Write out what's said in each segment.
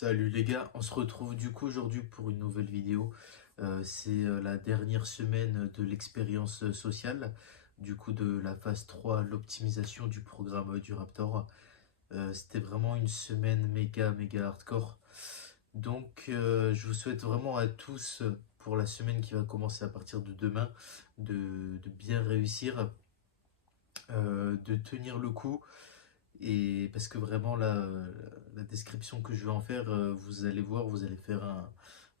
Salut les gars, on se retrouve du coup aujourd'hui pour une nouvelle vidéo. C'est la dernière semaine de l'expérience sociale, du coup de la phase 3, l'optimisation du programme du Raptor. C'était vraiment une semaine méga hardcore. Donc je vous souhaite vraiment à tous pour la semaine qui va commencer à partir de demain de bien réussir, de tenir le coup. Et parce que vraiment, la description que je vais en faire, vous allez voir, vous allez faire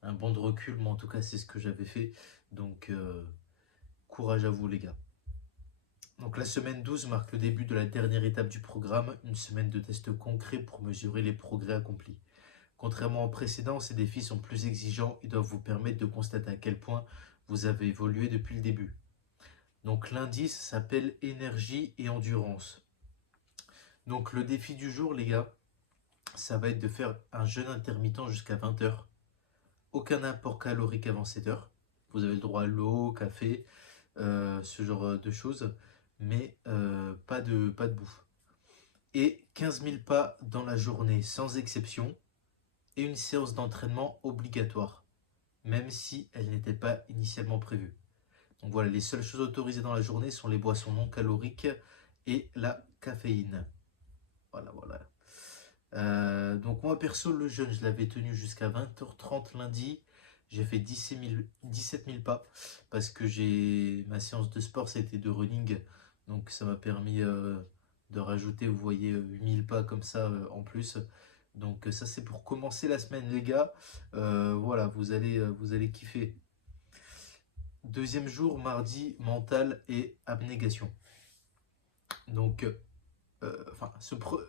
un bond de recul. Moi, en tout cas, c'est ce que j'avais fait. Donc, courage à vous, les gars. Donc, la semaine 12 marque le début de la dernière étape du programme, une semaine de tests concrets pour mesurer les progrès accomplis. Contrairement aux précédents, ces défis sont plus exigeants et doivent vous permettre de constater à quel point vous avez évolué depuis le début. Donc, lundi, ça s'appelle énergie et endurance. Donc, le défi du jour, les gars, ça va être de faire un jeûne intermittent jusqu'à 20 heures. Aucun apport calorique avant 7 heures. Vous avez le droit à l'eau, café, ce genre de choses, mais pas de bouffe. Et 15 000 pas dans la journée sans exception, et une séance d'entraînement obligatoire, même si elle n'était pas initialement prévue. Donc voilà, les seules choses autorisées dans la journée sont les boissons non caloriques et la caféine. Voilà. Donc moi perso, le jeûne, je l'avais tenu jusqu'à 20h30 lundi. J'ai fait 17 000 pas parce que ma séance de sport, c'était de running. Donc ça m'a permis de rajouter, vous voyez, 8 000 pas comme ça en plus. Donc ça, c'est pour commencer la semaine, les gars. Voilà, vous allez kiffer. Deuxième jour, mardi, mental et abnégation. Donc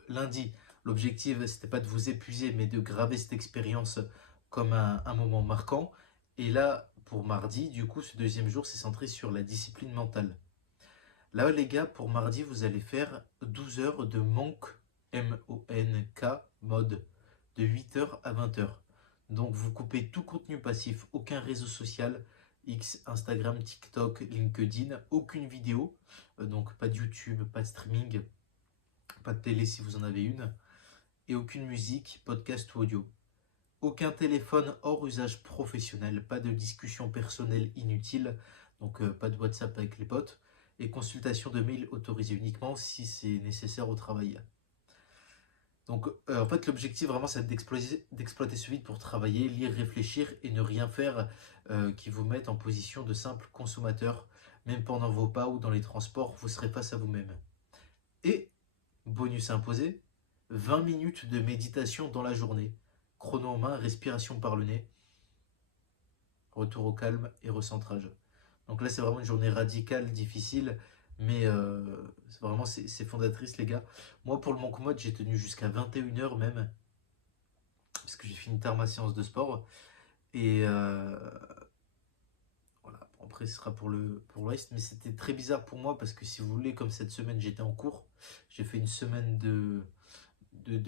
lundi, l'objectif, c'était pas de vous épuiser, mais de graver cette expérience comme un moment marquant. Et là, pour mardi, du coup, ce deuxième jour, c'est centré sur la discipline mentale. Là, les gars, pour mardi, vous allez faire 12 heures de Monk, M-O-N-K, mode, de 8 heures à 20 heures. Donc, vous coupez tout contenu passif, aucun réseau social, X, Instagram, TikTok, LinkedIn, aucune vidéo, donc pas de YouTube, pas de streaming, pas de télé si vous en avez une, et aucune musique, podcast ou audio. Aucun téléphone hors usage professionnel, pas de discussion personnelle inutile, donc pas de WhatsApp avec les potes, et consultation de mail autorisée uniquement si c'est nécessaire au travail. Donc en fait l'objectif vraiment c'est d'exploiter ce vide pour travailler, lire, réfléchir et ne rien faire qui vous mette en position de simple consommateur. Même pendant vos pas ou dans les transports, vous serez face à vous-même. Et bonus imposé, 20 minutes de méditation dans la journée. Chrono en main, respiration par le nez, retour au calme et recentrage. Donc là, c'est vraiment une journée radicale, difficile, mais c'est fondatrice, les gars. Moi, pour le Monk Mode, j'ai tenu jusqu'à 21 heures même, parce que j'ai fini tard ma séance de sport. Et voilà, bon, après, ce sera pour le reste, mais c'était très bizarre pour moi, parce que si vous voulez, comme cette semaine, j'étais en cours, j'ai fait une semaine de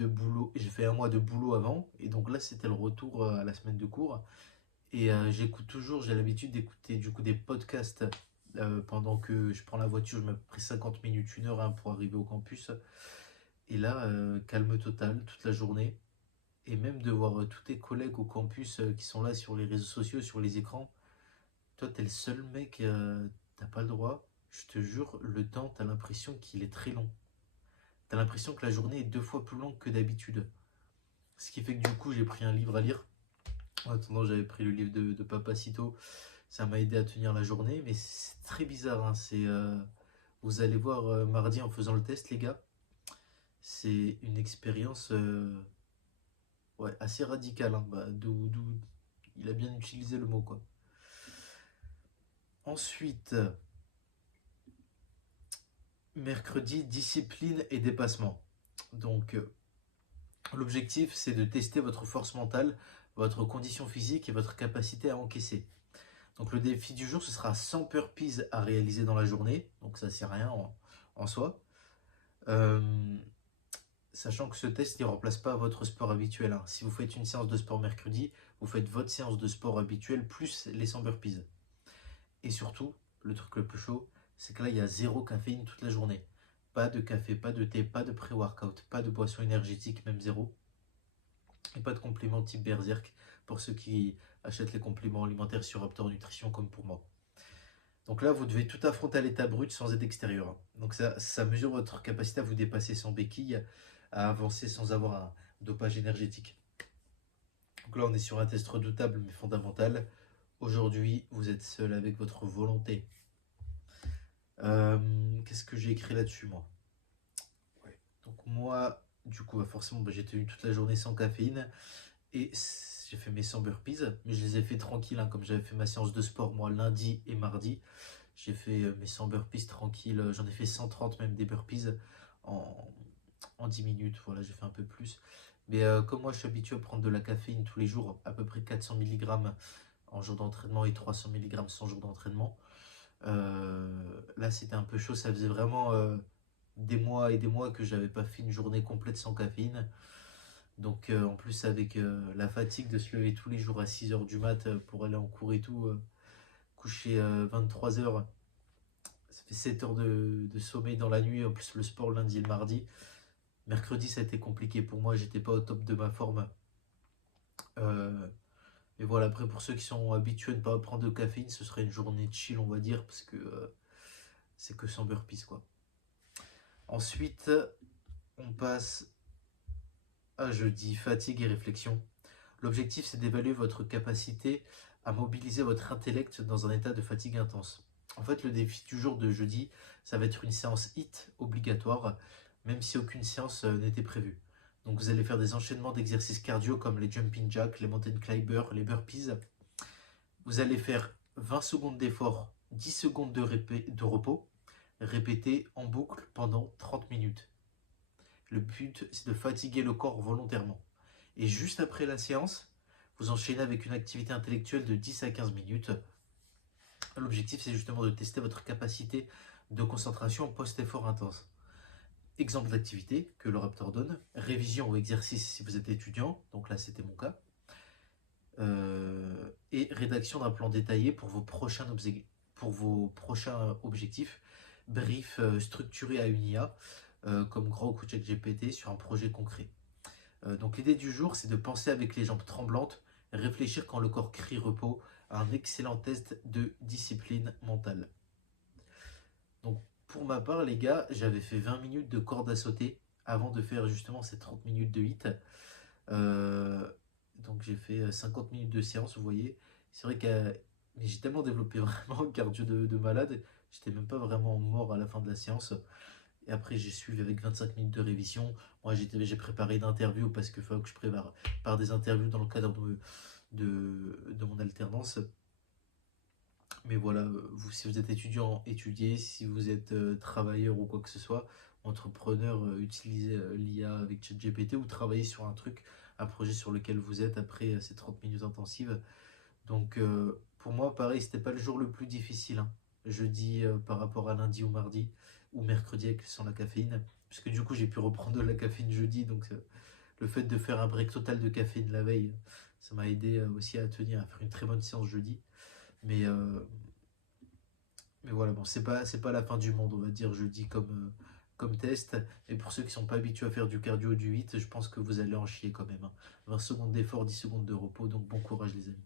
boulot. J'ai fait un mois de boulot avant, et donc là c'était le retour à la semaine de cours. Et j'écoute toujours, j'ai l'habitude d'écouter du coup des podcasts pendant que je prends la voiture. Je mets à peu près 50 minutes, 1 heure hein, pour arriver au campus. Et là, calme total toute la journée. Et même de voir tous tes collègues au campus qui sont là sur les réseaux sociaux, sur les écrans. Toi, t'es le seul mec, t'as pas le droit. Je te jure, le temps, t'as l'impression qu'il est très long. T'as l'impression que la journée est 2 fois plus longue que d'habitude. Ce qui fait que du coup, j'ai pris un livre à lire. En attendant, j'avais pris le livre de Papacito. Ça m'a aidé à tenir la journée, mais c'est très bizarre, hein. Vous allez voir mardi en faisant le test, les gars. C'est une expérience ouais, assez radicale, hein. Il a bien utilisé le mot, quoi. Ensuite, mercredi, discipline et dépassement. Donc, l'objectif, c'est de tester votre force mentale, votre condition physique et votre capacité à encaisser. Donc le défi du jour, ce sera 100 burpees à réaliser dans la journée. Donc ça, c'est rien en soi. Euh, Sachant que ce test ne remplace pas votre sport habituel, hein. Si vous faites une séance de sport mercredi, vous faites votre séance de sport habituelle plus les 100 burpees. Et surtout, le truc le plus chaud, c'est que là, il y a zéro caféine toute la journée. Pas de café, pas de thé, pas de pré-workout, pas de boisson énergétique, même zéro. et pas de compléments type Berserk pour ceux qui achètent les compléments alimentaires sur Raptor Nutrition comme pour moi. Donc là, vous devez tout affronter à l'état brut sans aide extérieure. Donc ça mesure votre capacité à vous dépasser sans béquille, à avancer sans avoir un dopage énergétique. Donc là, on est sur un test redoutable mais fondamental. Aujourd'hui, vous êtes seul avec votre volonté. Qu'est-ce que j'ai écrit là-dessus, moi? Ouais. Donc moi, du coup, forcément, j'ai tenu toute la journée sans caféine et j'ai fait mes 100 burpees, mais je les ai fait tranquille, hein, comme j'avais fait ma séance de sport, moi, lundi et mardi. J'ai fait mes 100 burpees tranquille, j'en ai fait 130 même des burpees en, en 10 minutes, voilà, j'ai fait un peu plus. Mais comme moi, je suis habitué à prendre de la caféine tous les jours, à peu près 400 mg en jour d'entraînement et 300 mg sans jour d'entraînement. Là, c'était un peu chaud. Ça faisait vraiment des mois et des mois que j'avais pas fait une journée complète sans caféine. Donc, en plus, avec la fatigue de se lever tous les jours à 6 heures du mat pour aller en cours et tout, coucher 23 heures, ça fait 7 heures de sommeil dans la nuit. En plus, le sport lundi et le mardi. Mercredi, ça a été compliqué pour moi. J'étais pas au top de ma forme. Euh, mais voilà, après, pour ceux qui sont habitués à ne pas prendre de caféine, ce serait une journée de chill, on va dire, parce que c'est que sans burpees, quoi. Ensuite, on passe à jeudi, fatigue et réflexion. L'objectif, c'est d'évaluer votre capacité à mobiliser votre intellect dans un état de fatigue intense. En fait, le défi du jour de jeudi, ça va être une séance HIIT obligatoire, même si aucune séance n'était prévue. Donc vous allez faire des enchaînements d'exercices cardio comme les jumping jacks, les mountain climbers, les burpees. Vous allez faire 20 secondes d'effort, 10 secondes de repos, répété en boucle pendant 30 minutes. Le but, c'est de fatiguer le corps volontairement. Et juste après la séance, vous enchaînez avec une activité intellectuelle de 10 à 15 minutes. L'objectif, c'est justement de tester votre capacité de concentration post-effort intense. Exemple d'activité que le Raptor donne, révision ou exercice si vous êtes étudiant, donc là c'était mon cas, et rédaction d'un plan détaillé pour vos prochains objectifs, brief structuré à une IA, comme Grok ou ChatGPT sur un projet concret. Donc l'idée du jour, c'est de penser avec les jambes tremblantes, réfléchir quand le corps crie repos, un excellent test de discipline mentale. Donc pour ma part, les gars, j'avais fait 20 minutes de corde à sauter avant de faire justement ces 30 minutes de hit. Euh, donc j'ai fait 50 minutes de séance, vous voyez. C'est vrai que mais j'ai tellement développé vraiment un cardio de malade, j'étais même pas vraiment mort à la fin de la séance. Et après, j'ai suivi avec 25 minutes de révision. Moi, j'ai préparé une interview parce qu'il faut que je prépare des interviews dans le cadre de mon alternance. Mais voilà, vous, si vous êtes étudiant, étudiez. Si vous êtes travailleur ou quoi que ce soit, entrepreneur, utilisez l'IA avec ChatGPT ou travaillez sur un truc, un projet sur lequel vous êtes après ces 30 minutes intensives. Donc, pour moi, pareil, c'était pas le jour le plus difficile, hein. Jeudi par rapport à lundi ou mardi, ou mercredi avec sans la caféine. Puisque du coup, j'ai pu reprendre de la caféine jeudi. Donc, le fait de faire un break total de caféine la veille, ça m'a aidé aussi à tenir, à faire une très bonne séance jeudi. Mais, euh, mais voilà, bon, c'est pas la fin du monde, on va dire, jeudi comme test. Et pour ceux qui sont pas habitués à faire du cardio ou du 8, je pense que vous allez en chier quand même, hein. 20 secondes d'effort, 10 secondes de repos. Donc, bon courage, les amis.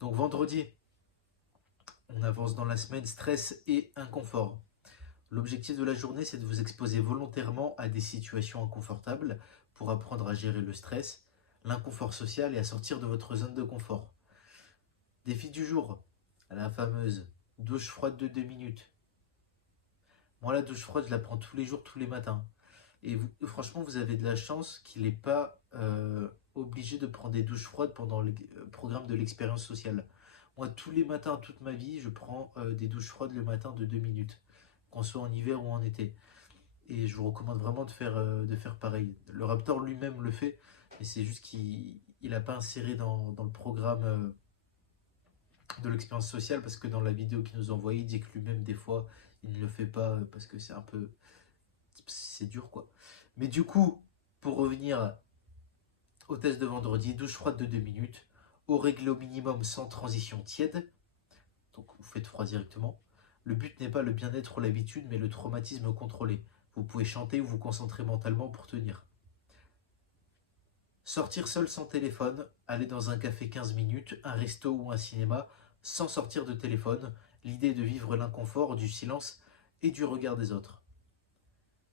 Donc, vendredi, on avance dans la semaine stress et inconfort. L'objectif de la journée, c'est de vous exposer volontairement à des situations inconfortables pour apprendre à gérer le stress, l'inconfort social et à sortir de votre zone de confort. Défi du jour, la fameuse douche froide de 2 minutes. Moi, la douche froide, je la prends tous les jours, tous les matins. Et vous, franchement, vous avez de la chance qu'il n'est pas obligé de prendre des douches froides pendant le programme de l'expérience sociale. Moi, tous les matins, toute ma vie, je prends des douches froides le matin de 2 minutes, qu'on soit en hiver ou en été. Et je vous recommande vraiment de faire pareil. Le Raptor lui-même le fait, mais c'est juste qu'il n'a pas inséré dans le programme de l'expérience sociale, parce que dans la vidéo qu'il nous a envoyée, il dit que lui-même, des fois, il ne le fait pas parce que c'est un peu... C'est dur, quoi. Mais du coup, pour revenir au test de vendredi, douche froide de 2 minutes, eau réglée au minimum sans transition tiède, donc vous faites froid directement. Le but n'est pas le bien-être ou l'habitude, mais le traumatisme contrôlé. Vous pouvez chanter ou vous concentrer mentalement pour tenir. Sortir seul sans téléphone, aller dans un café 15 minutes, un resto ou un cinéma, sans sortir de téléphone, l'idée de vivre l'inconfort du silence et du regard des autres.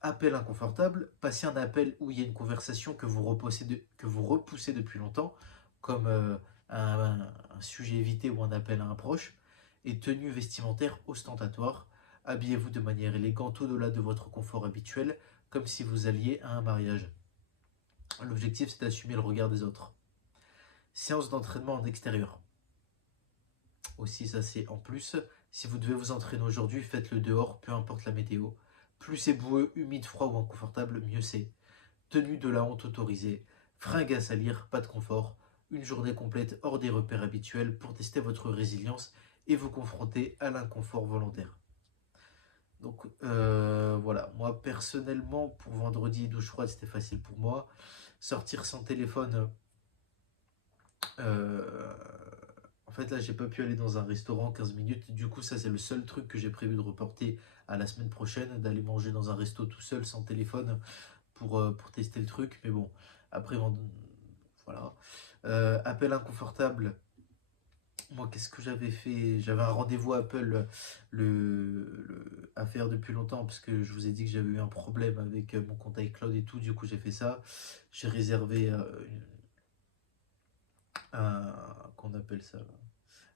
Appel inconfortable, passer un appel où il y a une conversation que vous repoussez depuis longtemps, comme un sujet évité ou un appel à un proche, et tenue vestimentaire ostentatoire, habillez-vous de manière élégante au-delà de votre confort habituel, comme si vous alliez à un mariage. L'objectif, c'est d'assumer le regard des autres. Séance d'entraînement en extérieur. Aussi, ça c'est en plus. Si vous devez vous entraîner aujourd'hui, faites-le dehors, peu importe la météo. Plus c'est boueux, humide, froid ou inconfortable, mieux c'est. Tenue de la honte autorisée. Fringues à salir, pas de confort. Une journée complète hors des repères habituels pour tester votre résilience et vous confronter à l'inconfort volontaire. Donc voilà, moi personnellement, pour vendredi, douche froide, c'était facile pour moi. Sortir sans téléphone, euh, en fait là j'ai pas pu aller dans un restaurant 15 minutes. Du coup ça c'est le seul truc que j'ai prévu de reporter à la semaine prochaine, d'aller manger dans un resto tout seul sans téléphone pour tester le truc. Mais bon, après voilà. Appel inconfortable. Moi, qu'est-ce que j'avais fait? J'avais un rendez-vous Apple à faire depuis longtemps parce que je vous ai dit que j'avais eu un problème avec mon compte iCloud et tout. Du coup, j'ai fait ça. J'ai réservé qu'on appelle ça,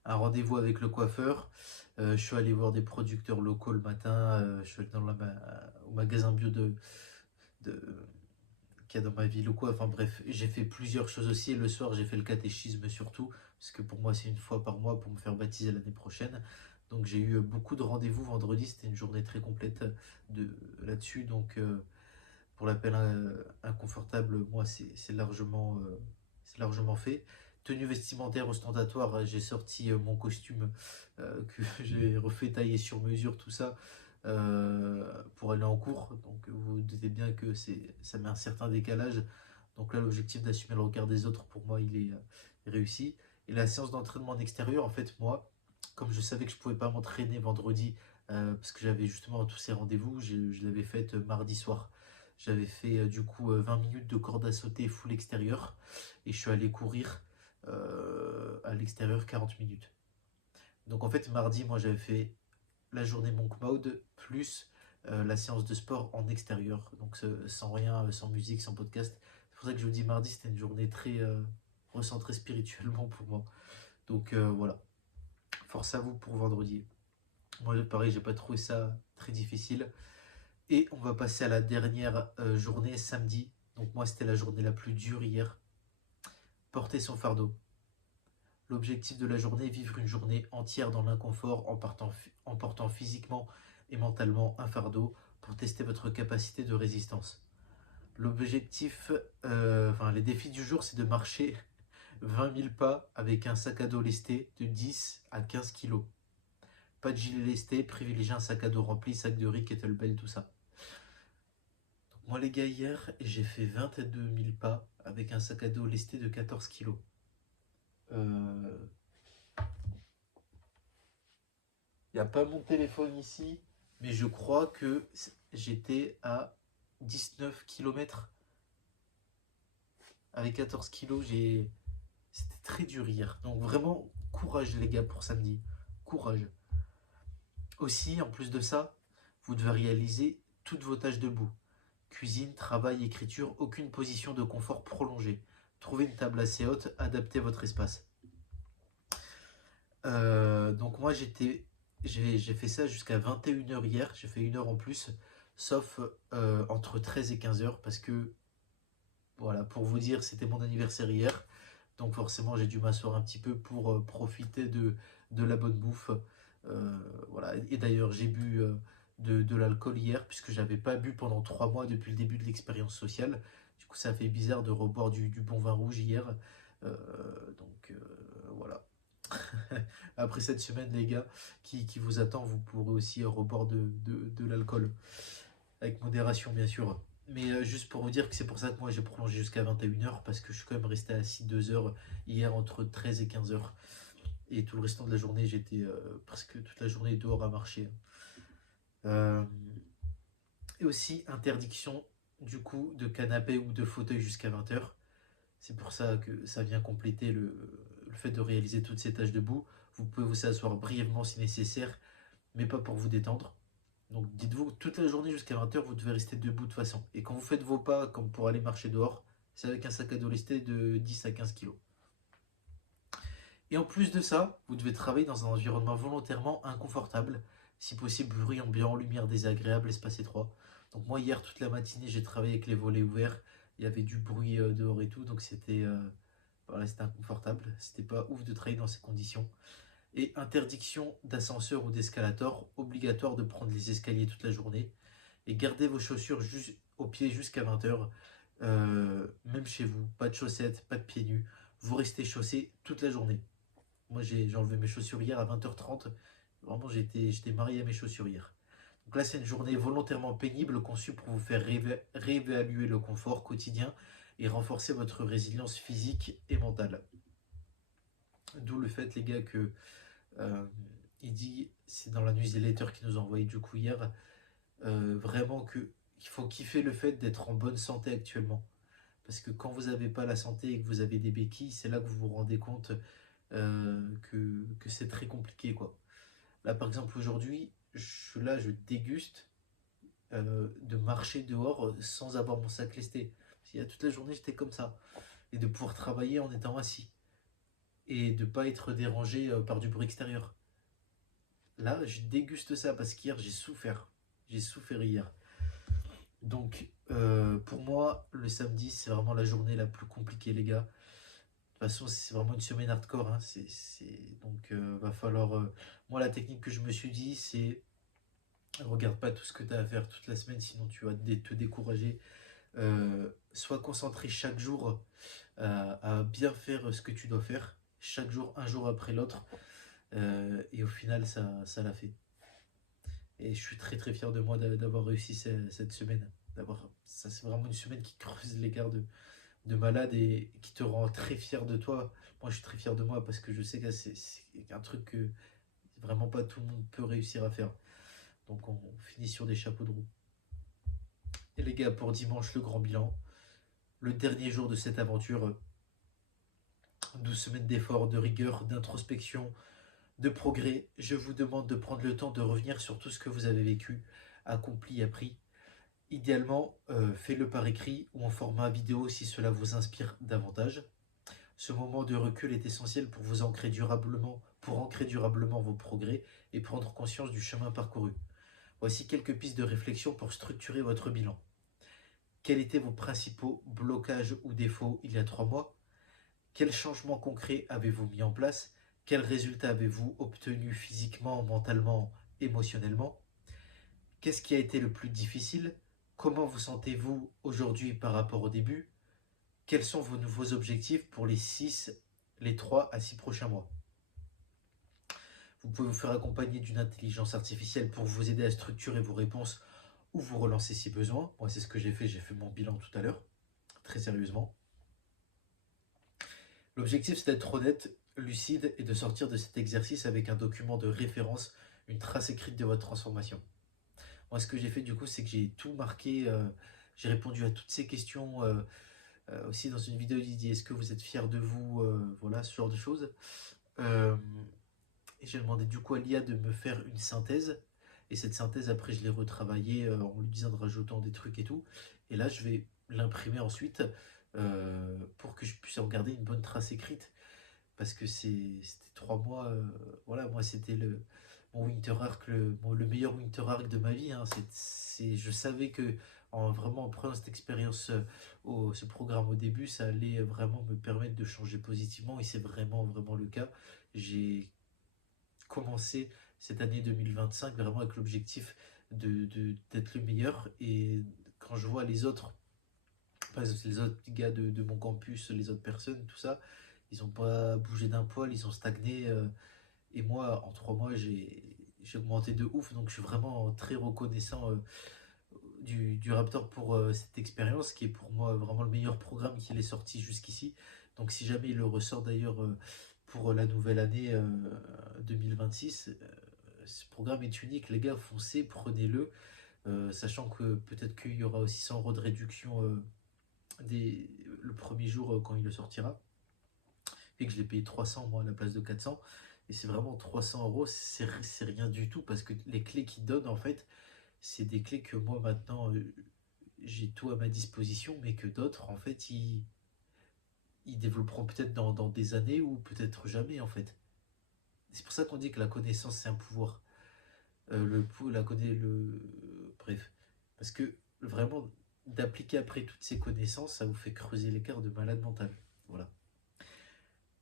un rendez-vous avec le coiffeur. Je suis allé voir des producteurs locaux le matin. Je suis allé au magasin bio de qu'il y a dans ma ville ou quoi. Enfin bref, j'ai fait plusieurs choses aussi. Et le soir, j'ai fait le catéchisme surtout, parce que pour moi, c'est une fois par mois pour me faire baptiser l'année prochaine. Donc j'ai eu beaucoup de rendez-vous vendredi. C'était une journée très complète là-dessus. Donc pour l'appel inconfortable, moi, c'est largement fait. Tenue vestimentaire ostentatoire, j'ai sorti mon costume que j'ai refait tailler sur mesure, tout ça, pour aller en cours. Donc vous vous doutez bien que ça met un certain décalage. Donc là, l'objectif d'assumer le regard des autres, pour moi, il est réussi. Et la séance d'entraînement en extérieur, en fait, moi, comme je savais que je pouvais pas m'entraîner vendredi, parce que j'avais justement tous ces rendez-vous, je l'avais faite mardi soir. J'avais fait du coup 20 minutes de corde à sauter full extérieur et je suis allé courir à l'extérieur 40 minutes. Donc en fait, mardi, moi j'avais fait la journée Monk Mode plus la séance de sport en extérieur. Donc sans rien, sans musique, sans podcast. C'est pour ça que je vous dis mardi, c'était une journée très recentrée spirituellement pour moi. Donc voilà, force à vous pour vendredi. Moi pareil, j'ai pas trouvé ça très difficile. Et on va passer à la dernière journée, samedi. Donc moi, c'était la journée la plus dure hier. Porter son fardeau. L'objectif de la journée, vivre une journée entière dans l'inconfort en portant physiquement et mentalement un fardeau pour tester votre capacité de résistance. L'objectif, les défis du jour, c'est de marcher 20 000 pas avec un sac à dos lesté de 10 à 15 kilos. Pas de gilet lesté, privilégiez un sac à dos rempli, sac de riz, kettlebell, tout ça. Moi les gars, hier, j'ai fait 22 000 pas avec un sac à dos lesté de 14 kilos. Il n'y a pas mon téléphone ici, mais je crois que j'étais à 19 km avec 14 kilos. C'était très dur hier. Donc vraiment, courage les gars pour samedi. Courage. Aussi, en plus de ça, vous devez réaliser toutes vos tâches debout. Cuisine, travail, écriture, aucune position de confort prolongée. Trouvez une table assez haute, adaptez votre espace. Donc moi j'ai fait ça jusqu'à 21 h hier, j'ai fait 1 heure en plus, sauf entre 13 et 15 heures parce que voilà, pour vous dire, c'était mon anniversaire hier, donc forcément j'ai dû m'asseoir un petit peu pour profiter de la bonne bouffe. Voilà. Et d'ailleurs j'ai bu de l'alcool hier puisque j'avais pas bu pendant 3 mois depuis le début de l'expérience sociale. Du coup ça fait bizarre de reboire du bon vin rouge hier. Donc voilà. Après cette semaine, les gars, qui vous attend, vous pourrez aussi reboire de l'alcool. Avec modération, bien sûr. Mais juste pour vous dire que c'est pour ça que moi j'ai prolongé jusqu'à 21 h parce que je suis quand même resté assis 2 heures hier entre 13 et 15 heures. Et tout le restant de la journée, j'étais presque toute la journée dehors à marcher. Euh, et aussi, interdiction du coup de canapé ou de fauteuil jusqu'à 20 h. C'est pour ça que ça vient compléter le fait de réaliser toutes ces tâches debout. Vous pouvez vous asseoir brièvement si nécessaire, mais pas pour vous détendre. Donc dites-vous, toute la journée jusqu'à 20 h, vous devez rester debout de toute façon. Et quand vous faites vos pas, comme pour aller marcher dehors, c'est avec un sac à dos lesté de 10 à 15 kg. Et en plus de ça, vous devez travailler dans un environnement volontairement inconfortable, si possible bruit ambiant, lumière désagréable, espace étroit. Donc moi hier toute la matinée j'ai travaillé avec les volets ouverts, il y avait du bruit dehors et tout, donc voilà, c'était inconfortable, c'était pas ouf de travailler dans ces conditions. Et interdiction d'ascenseur ou d'escalator, obligatoire de prendre les escaliers toute la journée. Et gardez vos chaussures au pied jusqu'à 20 h, même chez vous, pas de chaussettes, pas de pieds nus, vous restez chaussés toute la journée. Moi, j'ai enlevé mes chaussures hier à 20 h 30. Vraiment, j'étais marié à mes chaussures hier. Donc là, c'est une journée volontairement pénible conçue pour vous faire réévaluer le confort quotidien et renforcer votre résilience physique et mentale. D'où le fait, les gars, que il dit, c'est dans la newsletter qu'il nous a envoyé du coup hier, vraiment qu'il faut kiffer le fait d'être en bonne santé actuellement. Parce que quand vous n'avez pas la santé et que vous avez des béquilles, c'est là que vous vous rendez compte que c'est très compliqué, quoi. Là, par exemple, aujourd'hui, je déguste de marcher dehors sans avoir mon sac lesté. Parce qu'il y a toute la journée, j'étais comme ça. Et de pouvoir travailler en étant assis. Et de ne pas être dérangé par du bruit extérieur. Là, je déguste ça parce qu'hier, j'ai souffert. J'ai souffert hier. Donc, pour moi, le samedi, c'est vraiment la journée la plus compliquée, les gars. De toute façon, c'est vraiment une semaine hardcore, hein. Donc, va falloir. Moi, la technique que je me suis dit, c'est regarde pas tout ce que tu as à faire toute la semaine, sinon tu vas te décourager. Sois concentré chaque jour à bien faire ce que tu dois faire, chaque jour, un jour après l'autre. Et au final, ça l'a fait. Et je suis très très fier de moi d'avoir réussi cette semaine. Ça, c'est vraiment une semaine qui creuse l'écart de malade et qui te rend très fier de toi. Moi, je suis très fier de moi parce que je sais que c'est un truc que vraiment pas tout le monde peut réussir à faire. Donc, on finit sur des chapeaux de roue. Et les gars, pour dimanche, le grand bilan. Le dernier jour de cette aventure. 12 semaines d'efforts, de rigueur, d'introspection, de progrès. Je vous demande de prendre le temps de revenir sur tout ce que vous avez vécu, accompli, appris. Idéalement, faites-le par écrit ou en format vidéo si cela vous inspire davantage. Ce moment de recul est essentiel pour ancrer durablement vos progrès et prendre conscience du chemin parcouru. Voici quelques pistes de réflexion pour structurer votre bilan. Quels étaient vos principaux blocages ou défauts il y a 3 mois? Quels changements concrets avez-vous mis en place? Quels résultats avez-vous obtenus physiquement, mentalement, émotionnellement? Qu'est-ce qui a été le plus difficile? Comment vous sentez-vous aujourd'hui par rapport au début? Quels sont vos nouveaux objectifs pour les 3 à 6 prochains mois? Vous pouvez vous faire accompagner d'une intelligence artificielle pour vous aider à structurer vos réponses ou vous relancer si besoin. Moi, c'est ce que j'ai fait mon bilan tout à l'heure, très sérieusement. L'objectif, c'est d'être honnête, lucide et de sortir de cet exercice avec un document de référence, une trace écrite de votre transformation. Moi, ce que j'ai fait du coup, c'est que j'ai tout marqué, j'ai répondu à toutes ces questions. Aussi dans une vidéo, il dit est-ce que vous êtes fier de vous, voilà, ce genre de choses. Et j'ai demandé du coup à l'IA de me faire une synthèse. Et cette synthèse, après, je l'ai retravaillée en lui disant de rajoutant des trucs et tout. Et là, je vais l'imprimer ensuite pour que je puisse regarder une bonne trace écrite. Parce que c'était 3 mois. Voilà, moi, c'était mon Winter Arc, le meilleur Winter Arc de ma vie, hein. Je savais que vraiment en prenant cette expérience, ce programme au début, ça allait vraiment me permettre de changer positivement. Et c'est vraiment, vraiment le cas. J'ai commencé cette année 2025 vraiment avec l'objectif d'être le meilleur. Et quand je vois les autres, par exemple les autres gars de mon campus, les autres personnes, tout ça, ils n'ont pas bougé d'un poil, ils ont stagné. Et moi, en 3 mois, j'ai augmenté de ouf. Donc je suis vraiment très reconnaissant du Raptor pour cette expérience qui est pour moi vraiment le meilleur programme qu'il ait sorti jusqu'ici. Donc si jamais il le ressort d'ailleurs pour la nouvelle année 2026, ce programme est unique, les gars, foncez, prenez-le, sachant que peut-être qu'il y aura aussi 100 € de réduction le premier jour quand il le sortira, et que je l'ai payé 300 moi à la place de 400. Et c'est vraiment 300 euros, c'est rien du tout parce que les clés qu'ils donnent en fait, c'est des clés que moi maintenant j'ai tout à ma disposition, mais que d'autres en fait ils développeront peut-être dans des années ou peut-être jamais en fait. C'est pour ça qu'on dit que la connaissance c'est un pouvoir. Bref. Parce que vraiment, d'appliquer après toutes ces connaissances, ça vous fait creuser l'écart de malade mental. Voilà.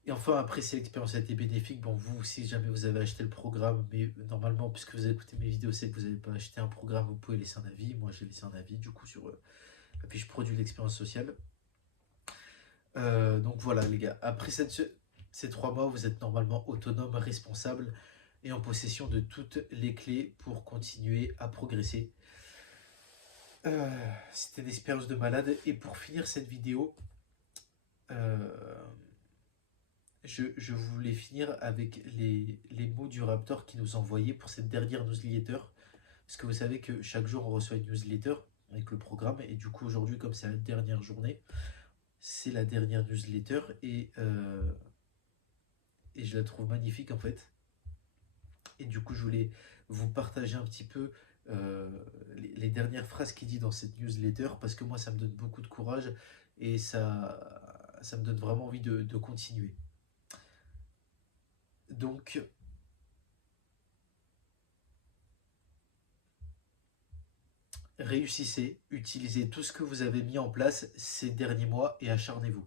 Et enfin, après, si l'expérience a été bénéfique, bon, vous, si jamais vous avez acheté le programme, mais normalement, puisque vous avez écouté mes vidéos, c'est que vous n'avez pas acheté un programme, vous pouvez laisser un avis. Moi, j'ai laissé un avis, du coup, sur la fiche produit de l'expérience sociale. Donc voilà, les gars. Après ces 3 mois, vous êtes normalement autonome, responsable et en possession de toutes les clés pour continuer à progresser. C'était une expérience de malade. Et pour finir cette vidéo, euh, je voulais finir avec les mots du Raptor qui nous envoyait pour cette dernière newsletter. Parce que vous savez que chaque jour, on reçoit une newsletter avec le programme. Et du coup, aujourd'hui, comme c'est la dernière journée, c'est la dernière newsletter. Et je la trouve magnifique, en fait. Et du coup, je voulais vous partager un petit peu les dernières phrases qu'il dit dans cette newsletter. Parce que moi, ça me donne beaucoup de courage. Et ça me donne vraiment envie de continuer. Donc, réussissez, utilisez tout ce que vous avez mis en place ces derniers mois et acharnez-vous.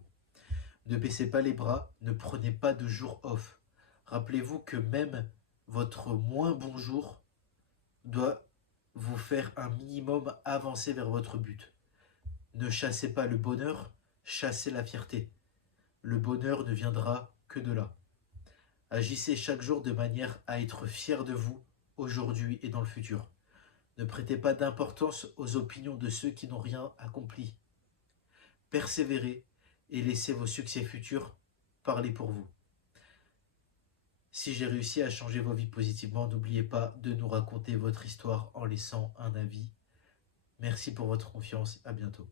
Ne baissez pas les bras, ne prenez pas de jour off. Rappelez-vous que même votre moins bon jour doit vous faire un minimum avancer vers votre but. Ne chassez pas le bonheur, chassez la fierté. Le bonheur ne viendra que de là. Agissez chaque jour de manière à être fier de vous, aujourd'hui et dans le futur. Ne prêtez pas d'importance aux opinions de ceux qui n'ont rien accompli. Persévérez et laissez vos succès futurs parler pour vous. Si j'ai réussi à changer vos vies positivement, n'oubliez pas de nous raconter votre histoire en laissant un avis. Merci pour votre confiance, à bientôt.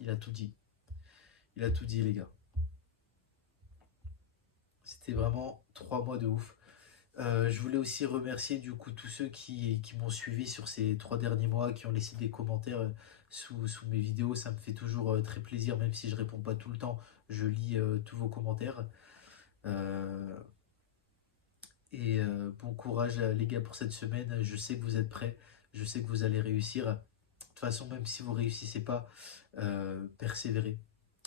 Il a tout dit. Il a tout dit, les gars. C'était vraiment 3 mois de ouf. Je voulais aussi remercier du coup tous ceux qui m'ont suivi sur ces 3 derniers mois, qui ont laissé des commentaires sous mes vidéos. Ça me fait toujours très plaisir, même si je réponds pas tout le temps, je lis tous vos commentaires. Euh, bon courage les gars pour cette semaine. Je sais que vous êtes prêts, je sais que vous allez réussir. De toute façon, même si vous réussissez pas, persévérez.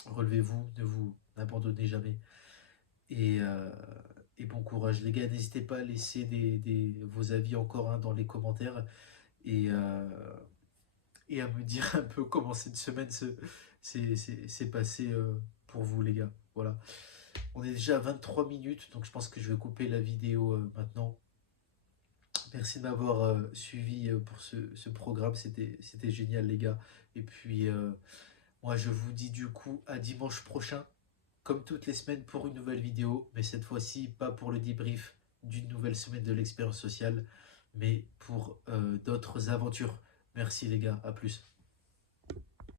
Relevez-vous, ne vous abandonnez jamais. Et, euh, et bon courage les gars, n'hésitez pas à laisser vos avis encore dans les commentaires et, euh, et à me dire un peu comment cette semaine s'est passée pour vous les gars. Voilà. On est déjà à 23 minutes, donc je pense que je vais couper la vidéo maintenant. Merci de m'avoir suivi pour ce programme, c'était génial les gars. Et puis moi je vous dis du coup à dimanche prochain, comme toutes les semaines pour une nouvelle vidéo, mais cette fois-ci pas pour le débrief d'une nouvelle semaine de l'expérience sociale, mais pour d'autres aventures. Merci les gars, à plus.